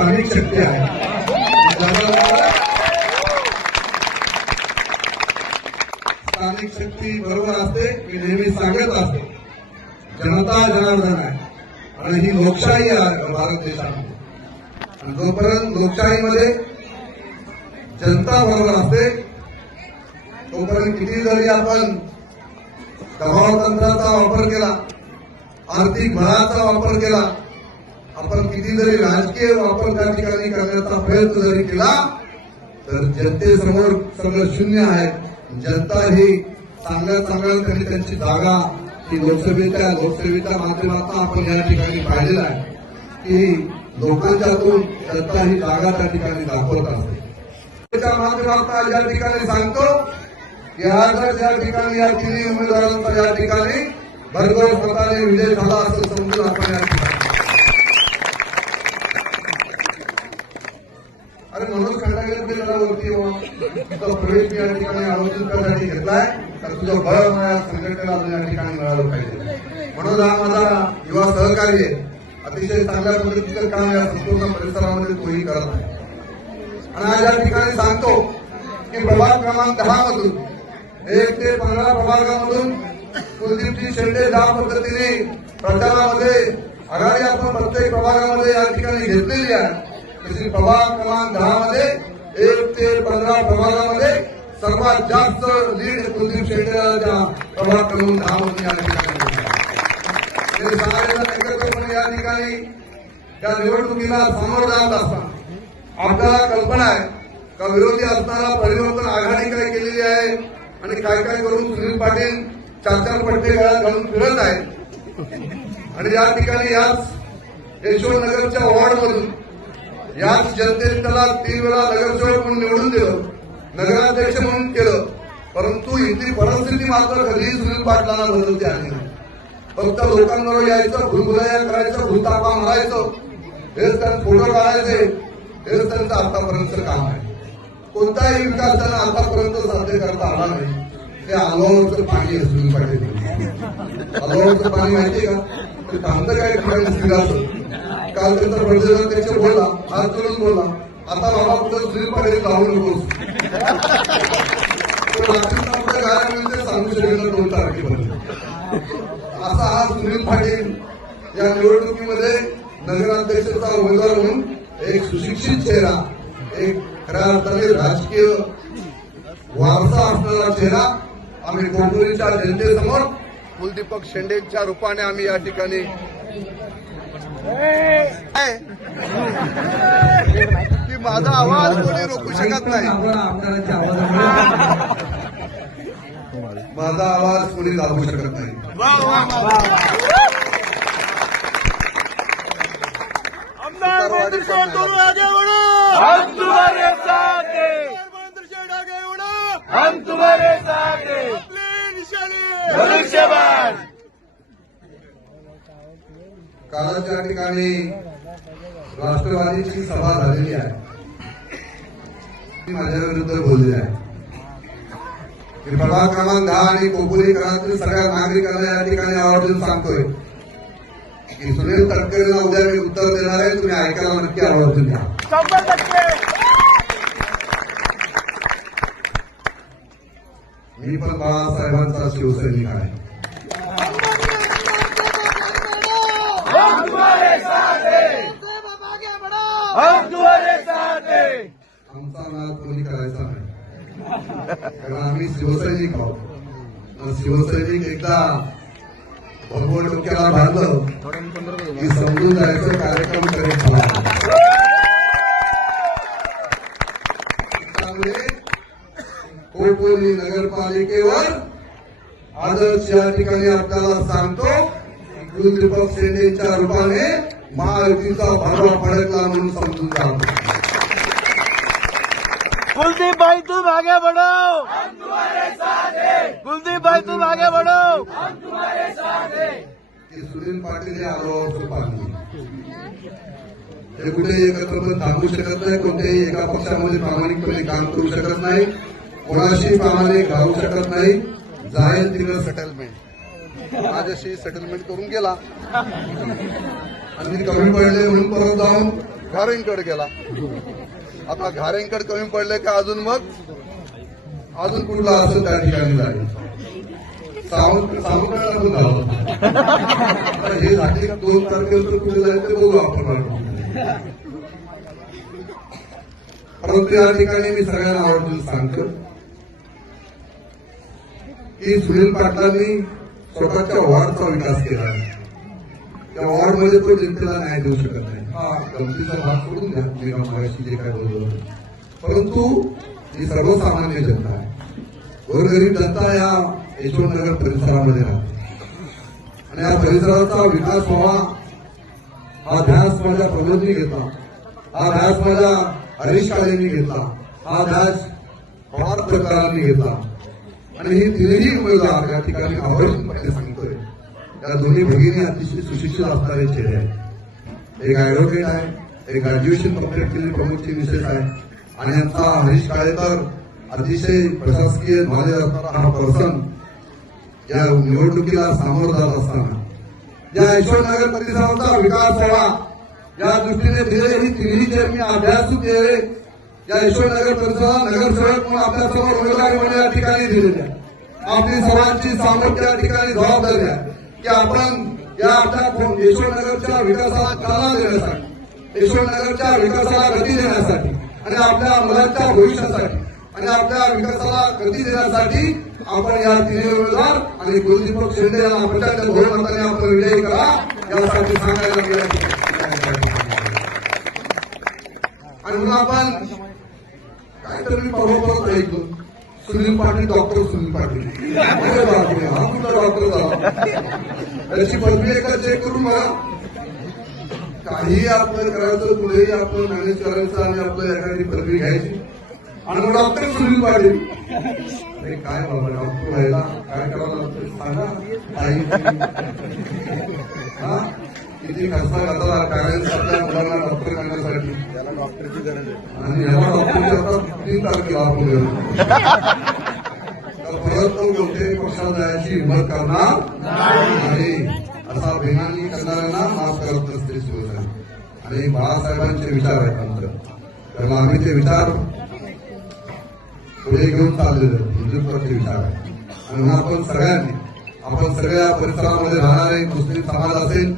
अनेक शक्य आहे. स्थानिक शक्ती बरोबर असते मी नेहमी सांगत असते. जनता जनार्दन आहे. आणि ही लोकशाही आहे भारत देशामध्ये. आणि जोपर्यंत लोकशाहीमध्ये जनता बरोबर असते तोपर्यंत किती जरी आपण दबाव तंत्राचा वापर केला आर्थिक बळाचा वापर केला आपण किती जरी राजकीय वापर त्या ठिकाणी करण्याचा प्रयत्न जरी केला तर जनतेसमोर सगळं शून्य आहे. जनता ही चांगल्या चांगल्या त्यांनी त्यांची जागा ही लोकसभेच्या लोकसेवेच्या माध्यमातून आपण या ठिकाणी पाहिलेला आहे. की लोकांच्यातून जनता ही जागा त्या ठिकाणी दाखवत असते. त्या माध्यमातून या ठिकाणी सांगतो की आजच या ठिकाणी या तिन्ही उमेदवारांचा या ठिकाणी भरघोस स्वतःने विजय झाला असं समजून आपण या ठिकाणी खंडागीर तुझा प्रवेश या ठिकाणी आयोजित करण्यासाठी घेतलाय. तर तुझं बळ माझ्या संघटनेला अजून या ठिकाणी मिळालं पाहिजे. म्हणून हा माझा युवा सहकारी अतिशय चांगल्या पद्धतीचं काम या संपूर्ण परिसरामध्ये तोही करत आहे आणि आज या ठिकाणी सांगतो की प्रभाग क्रमांक दहा मधून एक ते पंधरा प्रभागामधून कुलदीपजी शेंडे ज्या पद्धतीने प्रचारामध्ये आघाडी आपण प्रत्येक प्रभागामध्ये या ठिकाणी घेतलेली आहे. तशी प्रभाग क्रमांक दहा मध्ये एक ते पंधरा प्रभागामध्ये सर्वात जास्त लीड कुलदीप शेंडेच्या प्रभागाकडून दहा मध्ये या ठिकाणी मिळाली या ठिकाणी त्या निवडणुकीला सामोरं जात असताना. आपल्याला कल्पना आहे का विरोधी असताना परिवर्तन आघाडी काय केलेली आहे आणि काय काय करून सुनील पाटील चार चार पट्टे गळ्यात घालून फिरत आहे? आणि या ठिकाणी याच यशवंतनगरच्या वॉर्डमधून याच जनतेने त्याला तीन वेळा नगरसेवक म्हणून निवडून दिलं. नगराध्यक्ष म्हणून केलं. परंतु इथली परिस्थिती मात्र कधीही सुनील पाटलांना बदलते आली नाही. फक्त लोकांवर यायचं भुलभुलया करायचं भूतापा मारायचं. हेच त्यांचे फोटो काढायचे. हेच त्यांचं आतापर्यंतचं काम आहे. कोणताही विकास त्यांना आतापर्यंत साध्य करता आला नाही. ते आलोचं पाणी आहे सुनील पाटील. आलोचं पाणी माहितीये का? ते थांबतं काय ठिकाणी स्थिराचं काल त्यांचा प्रदेशाध्यक्ष बोलला करून बोला आता बाबा कुठं सुनील पाटील लावू नकोस. तो रात्रीचा सांगू शकेल दोन तारखेपर्यंत. असा हा सुनील पाटील या निवडणुकीमध्ये नगराध्यक्षाचा उमेदवार म्हणून एक सुशिक्षित चेहरा एक खऱ्या अर्थाने राजकीय वारसा असणारा चेहरा आम्ही कोकणीच्या जनतेसमोर कुलदीपक शेंडेच्या रूपाने आम्ही या ठिकाणी आहे. की माझा आवाज कोणी रोखू शकत नाही. माझा आवाज कोणी दाबू शकत नाही. आमदार महेंद्र शेठ दोनों आगे बढ़ो हम तुम्हारे साथ हैं आमदार महेंद्र शेठ आगे बढ़ो हम तुम्हारे साथ हैं अपने निशाने धनुष्यबाण कालच या ठिकाणी राष्ट्रवादीची सभा झालेली आहे. माझ्या विरुद्ध बोलली आहे मी प्रभाग क्रमांक दहा आणि कोपुरी घरातील सगळ्या नागरिकांना या ठिकाणी आवर्जून सांगतोय की सुनील तटकरेला उद्या मी उत्तर देणार आहे तुम्ही ऐकायला नक्की आवर्जून टक्के मी पण बाळासाहेबांचा शिवसैनिक आहे हम तुम्हारे साथ हैं हम तुम्हारे साथ हैं आमचा नाद कोणी करायचा नाही कारण आम्ही शिवसैनिक आहोत. शिवसैनिक एकदा भगवं डोक्याला बांधलं की समजून जायचं कार्यक्रम करीत त्यामुळे कोकणी नगरपालिकेवर आदर्श या ठिकाणी आपल्याला सांगतो की कुलदीपक शेंडेच्या रूपाने महायुतीचा भरवा फडकला म्हणून समजून जातो. कुलदीप भाई तुम आगे बढ़ो। हम तुम्हारे साथ हैं कुलदीप भाई तुम आगे बढ़ो। की सुनील पाटील हे आलो पाहिजे हे कुठे एकत्रपण थांबू शकत नाही कोणत्याही एका पक्षामध्ये प्रामाणिकपणे काम करू शकत नाही कोणाशी प्रामाणिक राहू शकत नाही. जाईल तिकडे सेटलमेंट माझ्याशी सेटलमेंट करून गेला. आणि कमी पडले म्हणून परत जाऊन घारेंकडे गेला. आता घारेंकड कमी पडले का अजून मग? अजून कुठला असं त्या ठिकाणी जाईल. हे झाले दोन तारखेनंतर कुठे जाईल ते बघू आपण परंतु या ठिकाणी मी सगळ्यांना आवडून सांगतो की सुनील पाटलांनी स्वतःच्या वॉर्डचा विकास केला आहे. त्या वॉर्डमध्ये तो जनतेला न्याय देऊ शकत नाही. हा गमतीचा भाग सोडून द्या. मी मगाशी जे काय बोललो. परंतु ही सर्वसामान्य जनता आहे गोरगरीब जनता या यशवंत नगर परिसरामध्ये राहते. आणि या परिसराचा विकास व्हावा हा ध्यास माझ्या प्रबोधनी घेतला हा ध्यास माझ्या हरीश काळेंनी घेतला हा ध्यास पवार सरकारांनी घेतला आणि हे तिन्ही उमेदवार या ठिकाणी आवर्जूनपणे सांगतोय. या दोन्ही भगिनी अतिशय सुशिक्षित असणारे चेहरे आहेत. एक ॲडव्होकेट आहे एक ग्रॅज्युएशन कंप्लीट केलेली प्रमुखची विशेष आहे. आणि यांचा हरीश काळे तर अतिशय प्रशासकीय नॉलेज असणारा हा पर्सन या निवडणुकीला सामोरं जात असताना. या यशवंतनगर परिसराचा विकास व्हावा या दृष्टीने दिले ही तिन्ही जे मी अभ्यासू केले या ईश्वरनगर परिसरा नगरसेवक म्हणून आपल्यासमोर उमेदवारी म्हणून या ठिकाणी दिलेल्या आपली सर्वांची सामर्थ्य या ठिकाणी जबाबदारी आहे. की आपण या आमच्या यशवंतनगरच्या विकासाला चालना देण्यासाठी यशवंतनगरच्या विकासाला गती देण्यासाठी आणि आपल्या मुलांच्या भविष्यासाठी आणि आपल्या विकासाला गती देण्यासाठी आपण या तिन्ही उमेदवार आणि गुरुदीपक शिंदे यांना प्रचंड बहुमताने आपण विजयी करा यासाठी सांगायला मी आणि म्हणून आपण काहीतरी मी परवा परत ऐकलो सुनील पाटील डॉक्टर सुनील पाटील. हा कुठला डॉक्टर झाला? त्याची पदवी एकदा चेक करून बघा. काही आपलं करायचं पुढेही आपण मॅनेज करायचं आणि आपलं एखादी पदवी घ्यायची. आणि मग डॉक्टर सुनील पाटील. अरे काय बाबा डॉक्टर व्हायला काय करावं लागतं? सांगा. काही. हा? किती खर्च करतात पॅरेंट्स आपल्या मुलांना डॉक्टर करण्यासाठी. त्याला डॉक्टरची गरज आहे. आणि याला डॉक्टरची आता तीन तारखेला आपण गेलो. तर परत हिंमत करणार नाही. असा बेमानी करणाऱ्यांना माफ करत असते शिवसेना. आणि बाळासाहेबांचे विचार आहेत आमचं तर आम्ही ते विचार पुढे घेऊन चाललेलं हिंदुत्वाचे विचार आहे आणि म्हणून आपण सगळ्यांनी आपण सगळ्या परिसरामध्ये राहणारे मुस्लिम समाज असेल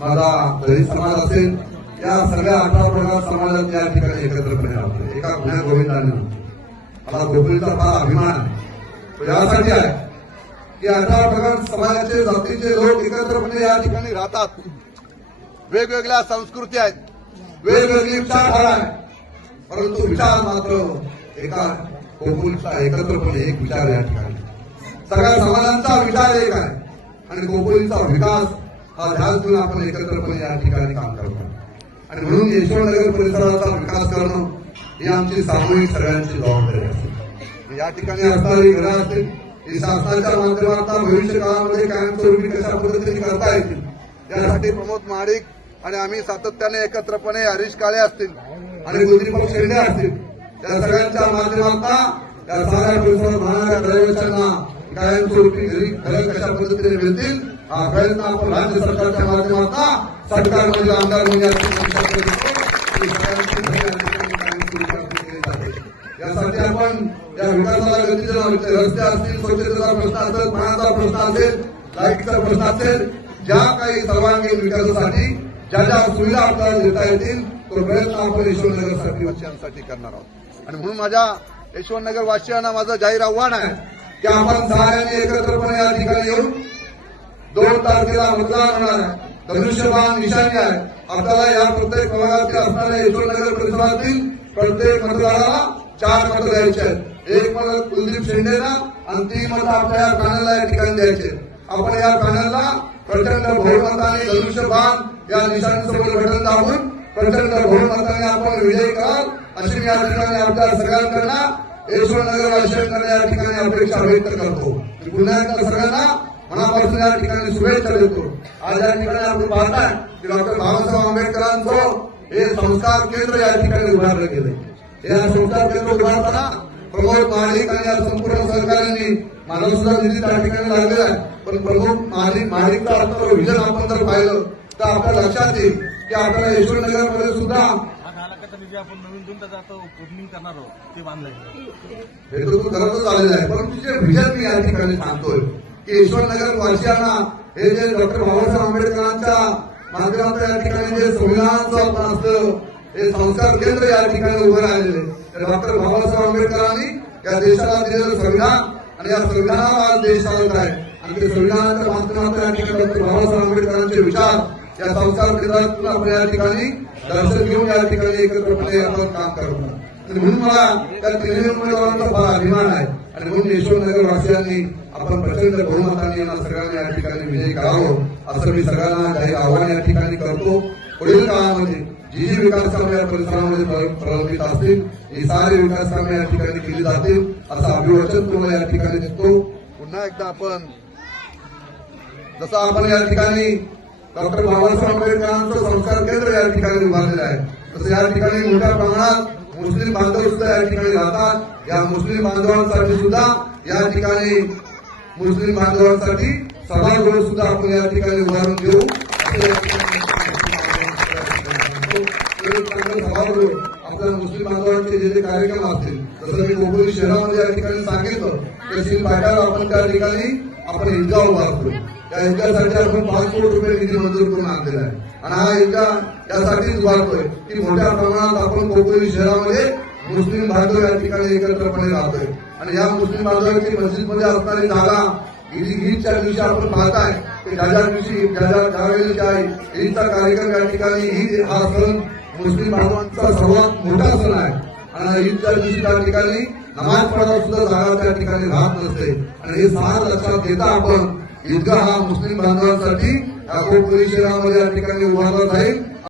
माझा दलित समाज असेल या सगळ्या अठरा प्रकार समाजात या ठिकाणी एकत्रपणे राहतो एका गुण्या गोविंदाने मला गोकुळीचा फार अभिमान आहे. यासाठी आहे की अठरा प्रकार समाजाचे जातीचे लोक एकत्रपणे म्हणजे या ठिकाणी राहतात. वेगवेगळ्या संस्कृती आहेत. वेगवेगळी विचारधारा आहे. परंतु विचार मात्र एका कोकुलचा एकत्रपणे एक विचार या ठिकाणी. सगळ्या समाजांचा विचार एक आहे. आणि कोकणीचा विकास हा ध्यान घेऊन आपण एकत्रपणे या ठिकाणी काम करतो आणि म्हणून यशवंतनगर परिसराचा विकास करणं ही आमची सामूहिक सगळ्यांची जबाबदारी असते या ठिकाणी असणारी घरं असतील ही शासनाच्या माध्यमातून भविष्य काळामध्ये कायमस्वरूपी कशा पद्धतीने करता येतील यासाठी प्रमोद महाडिक आणि आम्ही सातत्याने एकत्रपणे हरीश काळे असतील आणि गुजरीपक शेंडे असतील या सगळ्यांच्या माध्यमातून या साऱ्या परिसरात राहणाऱ्या रहिवाशांना कायमस्वरूपी घरी घरं कशा पद्धतीने मिळतील हा प्रयत्न आपण राज्य सरकारच्या माध्यमातून सरकारमध्ये म्हणजे आमदार म्हणजे यासाठी आपण विकासाला गती देणार रस्ते असतील स्वच्छतेचा प्रश्न असेल पाण्याचा प्रश्न असेल लाईटचा प्रश्न असेल ज्या काही सर्वांगीण विकासासाठी ज्या ज्या सुविधा आपल्याला देता येतील तो प्रयत्न आपण यशवंतनगरसाठी वासियांसाठी करणार आहोत. आणि म्हणून माझ्या यशवंतनगर वासियांना माझं जाहीर आव्हान आहे की आपण सहाय्याने एकत्रपणे या ठिकाणी येऊन दोन तारखेला मतदान होणार आहे. धनुष्यबाण निशाणी आहे. आपल्याला या प्रत्येक प्रभागातील असणाऱ्या यशवंतनगर परिसरातील प्रत्येक मतदाराला चार मतं द्यायचे आहेत. एक मत कुलदीप शिंदेना आणि तीन मत आपल्या या पॅनलला या ठिकाणी द्यायचे आपण या पॅनलला प्रचंड बहुमताने धनुष्यबाण या निशाणीसोबत घटन दाबून प्रचंड बहुमताने आपण विजय कराल अशी मी या ठिकाणी आपल्या सगळ्यांकडनं यशवंतनगर वाशियांकडे या ठिकाणी अपेक्षा व्यक्त करतो. पुन्हा एकदा सगळ्यांना मनापासून या ठिकाणी शुभेच्छा देतो. आज या ठिकाणी आपण पाहताय की डॉक्टर बाबासाहेब आंबेडकरांचं हे संस्कार केंद्र या ठिकाणी उभारलं गेलं या संस्कार केंद्र उभारताना आणि या संपूर्ण सहकार्यांनी मला सुद्धा निधी त्या ठिकाणी लागलेला आहे. पण प्रमोद महाडिक महाडिकचा अर्थ विजन आपण जर पाहिलं तर आपल्या लक्षात येईल की आपल्याला यशवंतनगरमध्ये सुद्धा हा दहा लाखाचा निधी आपण नवीन देऊन त्याचं आता ओपनिंग करणार आहोत ते बांधलंय. हे तर करतच आलेलं आहे. परंतु जे व्हिजन मी या ठिकाणी सांगतोय की यशवंतनगर वासियांना हे जे डॉक्टर बाबासाहेब आंबेडकरांच्या माध्यमातून या ठिकाणी जे संविधानाचं आपण असतं हे संस्कार केंद्र या ठिकाणी उभं राहिलेले डॉक्टर बाबासाहेब आंबेडकरांनी या देशाला दिलेलं संविधान आणि या संविधानाला आज देश चालत आहे. आणि ते संविधानाच्या माध्यमातून या ठिकाणी डॉक्टर बाबासाहेब आंबेडकरांचे विचार या संस्कार केंद्रातून आपण या ठिकाणी दर्शन घेऊन या ठिकाणी एकत्रपणे आपण काम करत आहोत. आणि म्हणून मला त्या तिन्ही उमेदवारांचा फार अभिमान आहे. आणि म्हणून यशवंतनगर वासियांनी आपण प्रचंड बहुमताने यांना सगळ्यांना या ठिकाणी विजयी करावं असं मी सगळ्यांना काही आव्हान या ठिकाणी करतो. पुढील काळामध्ये जी जी विकास कामे या परिसरामध्ये प्रलंबित असतील ही सारी विकास कामे या ठिकाणी केली जातील असं अभिवाचन तुम्हाला या ठिकाणी देतो. पुन्हा एकदा आपण जसं आपण या ठिकाणी डॉक्टर बाबासाहेब आंबेडकरांचं संस्कार केंद्र या ठिकाणी उभारलेलं आहे तसं या ठिकाणी मोठ्या प्रमाणात मुस्लिम बांधव सुद्धा या ठिकाणी राहतात. या मुस्लिम बांधवांसाठी सुद्धा या ठिकाणी मुस्लिम बांधवांसाठी सभागृह सुद्धा आपण या ठिकाणी उभारून देऊ असं या ठिकाणी एक चांगलं सभागृह आपल्या मुस्लिम बांधवांचे जे जे कार्यक्रम असतील जसं मी कोकणी शहरामध्ये या ठिकाणी सांगितलं तहसील पाठावर आपण त्या ठिकाणी आपण ईदगाह उभारतो त्या ईदगासाठी आपण पाच कोटी रुपये निधी मंजूर करून आणलेला आहे. आणि हा ईदगा यासाठीच उभारतोय की मोठ्या प्रमाणात आपण कोकणी शहरामध्ये मुस्लिम बांधव या ठिकाणी एकत्रपणे राहतोय. आणि या मुस्लिम बांधवांची मस्जिदमध्ये असणारी जागा ईदच्या दिवशी आपण पाहताय की ज्या दिवशी ज्या ज्या ईदचा कार्यक्रम या ठिकाणी ईद हा सण मुस्लिम बांधवांचा सर्वात मोठा सण आहे. आणि ईदच्या दिवशी त्या ठिकाणी नमाज पडायला सुद्धा जागा त्या ठिकाणी राहत नसते. आणि हे फार लक्षात घेता आपण ईदगाह हा मुस्लिम बांधवांसाठी या या ठिकाणी उभारला जाईल.